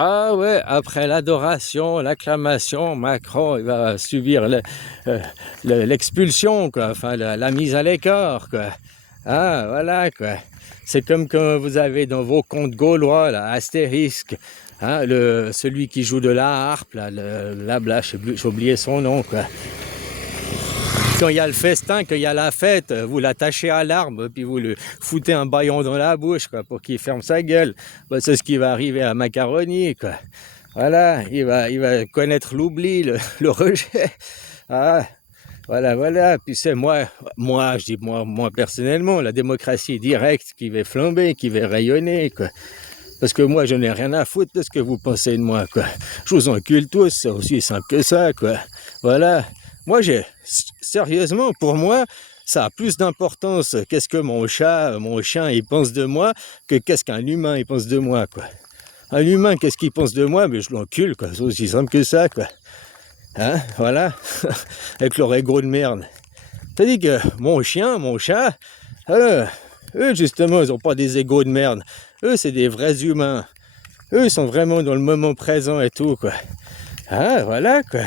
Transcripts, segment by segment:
Ah ouais, après l'adoration, l'acclamation, Macron il va subir euh, l'expulsion, quoi, enfin la mise à l'écart, quoi. Ah, voilà, quoi. C'est comme quand vous avez dans vos contes gaulois, là, Astérisque, hein, celui qui joue de la harpe, là, j'ai oublié son nom, quoi. Quand il y a le festin, quand il y a la fête, vous l'attachez à l'arbre, puis vous lui foutez un bâillon dans la bouche, quoi, pour qu'il ferme sa gueule. Ben, c'est ce qui va arriver à Macaroni, quoi. Voilà, il va connaître l'oubli, le rejet. Ah, voilà. Puis c'est je dis moi personnellement, la démocratie directe qui va flamber, qui va rayonner, quoi. Parce que moi, je n'ai rien à foutre de ce que vous pensez de moi, quoi. Je vous encule tous, c'est aussi simple que ça, quoi. Voilà. Moi, sérieusement, pour moi, ça a plus d'importance qu'est-ce que mon chien, il pense de moi, que qu'est-ce qu'un humain, il pense de moi, quoi. Un humain, qu'est-ce qu'il pense de moi? Mais je l'encule, quoi. C'est aussi simple que ça, quoi. Hein, voilà. Avec leur ego de merde. C'est-à-dire que mon chien, mon chat, eux, justement, ils n'ont pas des égos de merde. Eux, c'est des vrais humains. Eux, ils sont vraiment dans le moment présent et tout, quoi. Ah, voilà, quoi.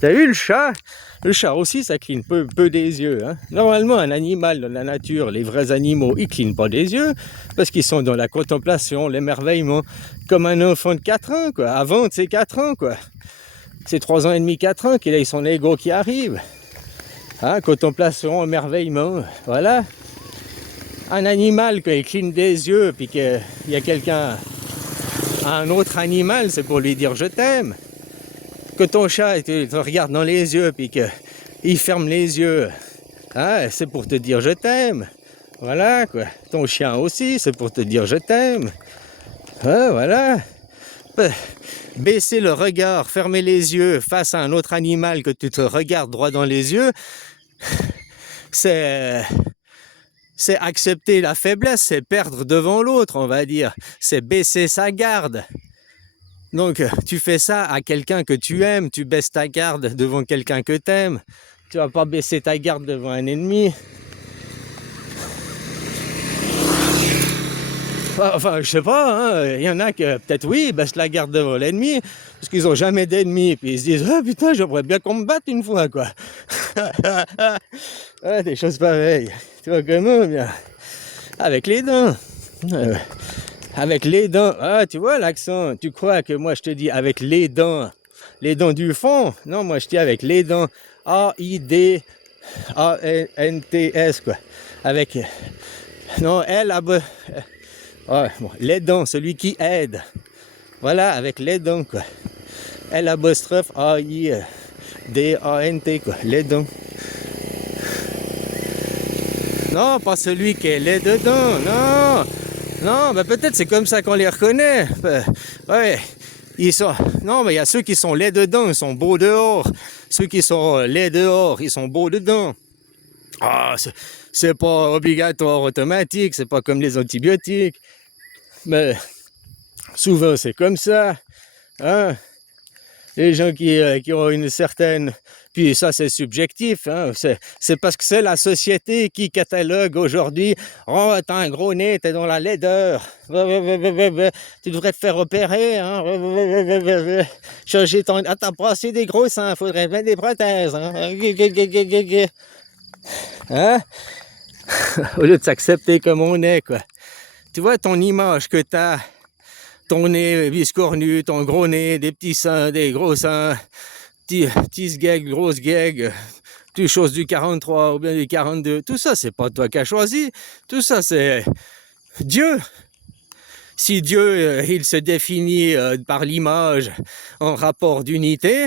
T'as vu le chat? Le chat aussi, ça cligne peu des yeux. Hein. Normalement, un animal dans la nature, les vrais animaux, ils clignent pas des yeux parce qu'ils sont dans la contemplation, l'émerveillement, comme un enfant de 4 ans, quoi. Avant de ses 4 ans, quoi. C'est 3 ans et demi, 4 ans qu'il a son ego qui arrive. Hein, contemplation, émerveillement, voilà. Un animal, quand il cligne des yeux, puis qu'il y a quelqu'un, un autre animal, c'est pour lui dire je t'aime. Que ton chat te regarde dans les yeux, puis qu'il ferme les yeux, hein, c'est pour te dire je t'aime. Voilà, quoi. Ton chien aussi, c'est pour te dire je t'aime. Hein, voilà. Baisser le regard, fermer les yeux face à un autre animal que tu te regardes droit dans les yeux, c'est accepter la faiblesse, c'est perdre devant l'autre, on va dire. C'est baisser sa garde. Donc, tu fais ça à quelqu'un que tu aimes, tu baisses ta garde devant quelqu'un que tu aimes. Tu vas pas baisser ta garde devant un ennemi. Enfin, je sais pas, hein. Il y en a que peut-être oui, ils baissent la garde devant l'ennemi, parce qu'ils ont jamais d'ennemis, puis ils se disent « Ah putain, j'aimerais bien qu'on me batte une fois, quoi. » Ouais, des choses pareilles. Tu vois comment, bien. Avec les dents. Avec les dents. Ah, tu vois l'accent. Tu crois que moi je te dis avec les dents du fond? Non, moi je dis avec les dents. A-I-D-A-N-T-S, quoi. Avec. Non, ouais, bon, les dents, celui qui aide. Voilà, avec les dents, quoi. L-apostrophe A-I-D-A-N-T, quoi. Les dents. Non, pas celui qui est laid dedans, non. Non, ben peut-être c'est comme ça qu'on les reconnaît. Ouais, ils sont. Non, mais il y a ceux qui sont laids dedans, ils sont beaux dehors. Ceux qui sont laids dehors, ils sont beaux dedans. Ah, c'est pas obligatoire, automatique, c'est pas comme les antibiotiques. Mais souvent c'est comme ça. Hein? Les gens qui ont une certaine... Puis ça, c'est subjectif. Hein? C'est parce que c'est la société qui catalogue aujourd'hui. Oh, t'as un gros nez, t'es dans la laideur. Tu devrais te faire opérer. Hein? Changer ton... Ah, t'as pas assez des gros seins, faudrait mettre des prothèses. Hein? Hein? Au lieu de s'accepter comme on est, quoi. Tu vois ton image que t'as, ton nez biscornu, ton gros nez, des petits seins, des gros seins, petits gags, grosses gags, toutes choses du 43 ou bien du 42, tout ça, c'est pas toi qui as choisi, tout ça, c'est Dieu. Si Dieu, il se définit par l'image en rapport d'unité,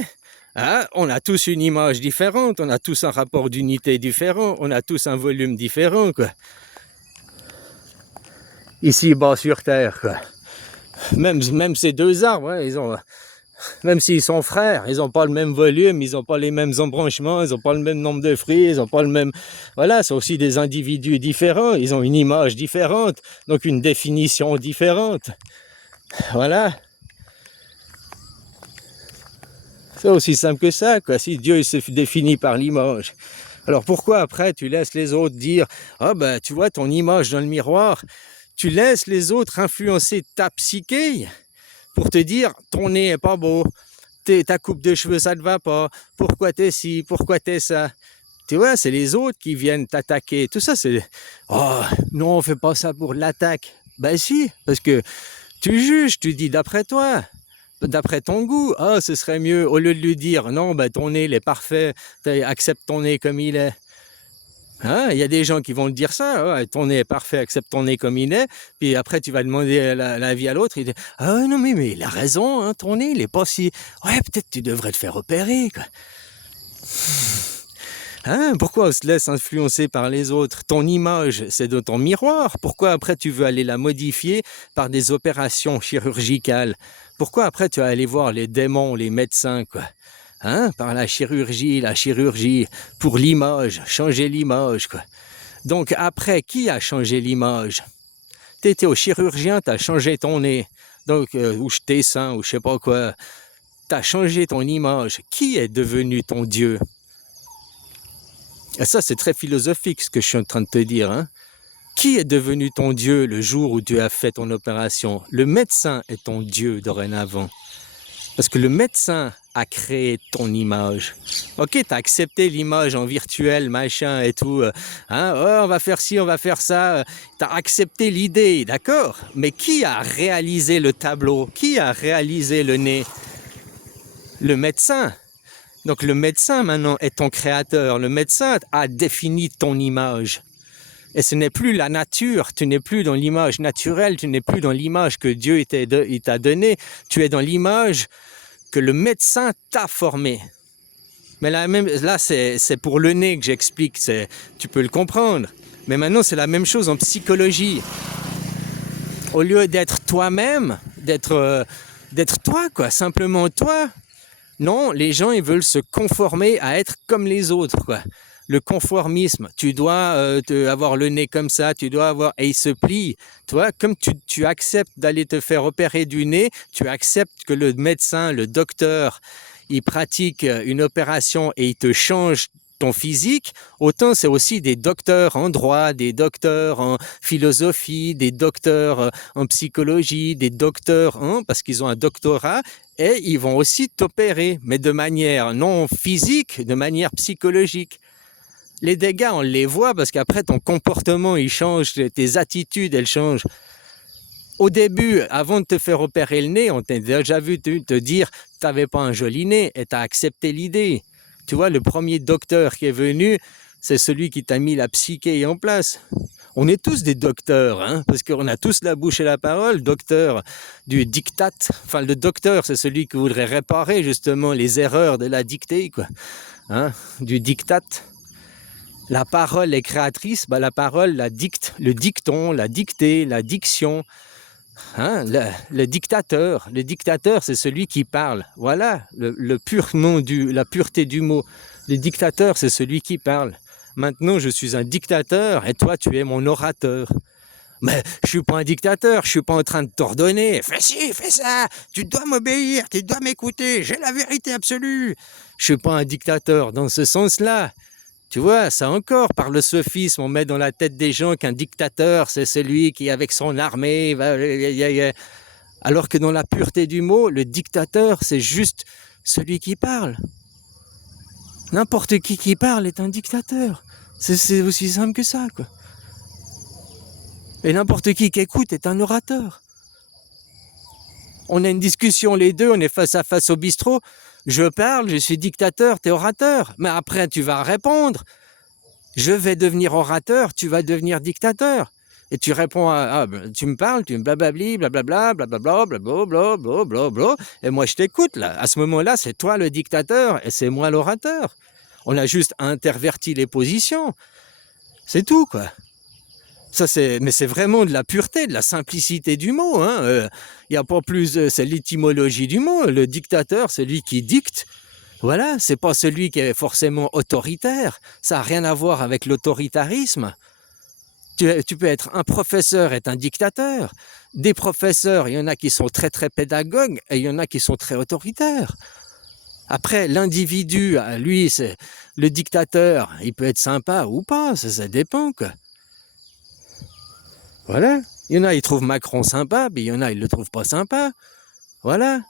hein, on a tous une image différente, on a tous un rapport d'unité différent, on a tous un volume différent, quoi. Ici, bas sur Terre, quoi. Même ces deux arbres, hein, même s'ils sont frères, ils n'ont pas le même volume, ils n'ont pas les mêmes embranchements, ils n'ont pas le même nombre de fruits, ils n'ont pas le même... Voilà, c'est aussi des individus différents, ils ont une image différente, donc une définition différente. Voilà. C'est aussi simple que ça, quoi. Si Dieu il se définit par l'image, alors pourquoi après tu laisses les autres dire « Ah ben, tu vois ton image dans le miroir, Tu laisses les autres influencer ta psyché pour te dire ton nez est pas beau, ta coupe de cheveux ça te va pas, pourquoi t'es ci, pourquoi t'es ça. Tu vois, c'est les autres qui viennent t'attaquer. Tout ça, c'est oh non, on fait pas ça pour l'attaque. Ben si, parce que tu juges, tu dis d'après toi, d'après ton goût. Ah, ce serait mieux au lieu de lui dire non, ben ton nez il est parfait, accepte ton nez comme il est. Hein, il y a des gens qui vont te dire ça, ouais, ton nez est parfait, accepte ton nez comme il est, puis après tu vas demander l'avis à l'autre, il dit ah non mais il a raison, hein, ton nez il est pas si, ouais peut-être tu devrais te faire opérer quoi. Hein, pourquoi on se laisse influencer par les autres? Ton image, c'est de ton miroir. Pourquoi après tu veux aller la modifier par des opérations chirurgicales? Pourquoi après tu vas aller voir les démons, les médecins quoi? Hein, par la chirurgie, pour l'image, changer l'image, quoi. Donc après, qui a changé l'image? T'étais au chirurgien, t'as changé ton nez, donc ou tes seins, ou je sais pas quoi. T'as changé ton image. Qui est devenu ton Dieu? Et ça, c'est très philosophique ce que je suis en train de te dire, hein. Qui est devenu ton Dieu le jour où tu as fait ton opération? Le médecin est ton Dieu dorénavant. Parce que le médecin a créé ton image. Ok, tu as accepté l'image en virtuel, machin et tout. Hein, oh, on va faire ci, on va faire ça. Tu as accepté l'idée, d'accord? Mais qui a réalisé le tableau? Qui a réalisé le nez? Le médecin. Donc le médecin maintenant est ton créateur. Le médecin a défini ton image. Et ce n'est plus la nature, tu n'es plus dans l'image naturelle, tu n'es plus dans l'image que Dieu t'a donnée, tu es dans l'image que le médecin t'a formée. Mais là c'est pour le nez que j'explique, tu peux le comprendre. Mais maintenant, c'est la même chose en psychologie. Au lieu d'être toi-même, d'être toi, quoi, simplement toi, non, les gens, ils veulent se conformer à être comme les autres, quoi. Le conformisme, tu dois avoir le nez comme ça, tu dois avoir... Et il se plie, tu vois, comme tu acceptes d'aller te faire opérer du nez, tu acceptes que le médecin, le docteur, il pratique une opération et il te change ton physique, autant c'est aussi des docteurs en droit, des docteurs en philosophie, des docteurs en psychologie, des docteurs, parce qu'ils ont un doctorat, et ils vont aussi t'opérer, mais de manière non physique, de manière psychologique. Les dégâts, on les voit parce qu'après, ton comportement, il change, tes attitudes, elles changent. Au début, avant de te faire opérer le nez, on t'a déjà vu te dire « tu n'avais pas un joli nez » et tu as accepté l'idée. Tu vois, le premier docteur qui est venu, c'est celui qui t'a mis la psyché en place. On est tous des docteurs, hein, parce qu'on a tous la bouche et la parole, docteur du diktat. Enfin, le docteur, c'est celui qui voudrait réparer justement les erreurs de la dictée, quoi, hein, du diktat. La parole est créatrice, bah la parole la dicte, le dicton, la dictée, la diction. Hein, le dictateur, c'est celui qui parle. Voilà le pur nom, la pureté du mot. Le dictateur, c'est celui qui parle. Maintenant, je suis un dictateur et toi, tu es mon orateur. Mais je suis pas un dictateur, je suis pas en train de t'ordonner. Fais ci, fais ça, tu dois m'obéir, tu dois m'écouter, j'ai la vérité absolue. Je suis pas un dictateur dans ce sens-là. Tu vois, ça encore, par le sophisme, on met dans la tête des gens qu'un dictateur, c'est celui qui, avec son armée, va... Alors que dans la pureté du mot, le dictateur, c'est juste celui qui parle. N'importe qui parle est un dictateur. C'est aussi simple que ça, quoi. Et n'importe qui écoute est un orateur. On a une discussion les deux, on est face à face au bistrot. Je parle, je suis dictateur, t'es orateur. Mais après, tu vas répondre. Je vais devenir orateur, tu vas devenir dictateur. Et tu réponds tu me parles, tu me blablabli, blablabla, blablabla, blablabla, blablabla. Et moi, je t'écoute, là. À ce moment-là, c'est toi le dictateur et c'est moi l'orateur. On a juste interverti les positions. C'est tout, quoi. Mais c'est vraiment de la pureté, de la simplicité du mot. Y a pas plus, c'est l'étymologie du mot. Le dictateur, c'est lui qui dicte. Voilà, c'est pas celui qui est forcément autoritaire. Ça n'a rien à voir avec l'autoritarisme. Tu peux être un professeur et un dictateur. Des professeurs, il y en a qui sont très très pédagogues et il y en a qui sont très autoritaires. Après, l'individu, lui, c'est le dictateur. Il peut être sympa ou pas, ça dépend, quoi. Voilà, Il y en a, ils trouvent Macron sympa, puis il y en a, ils le trouvent pas sympa. Voilà.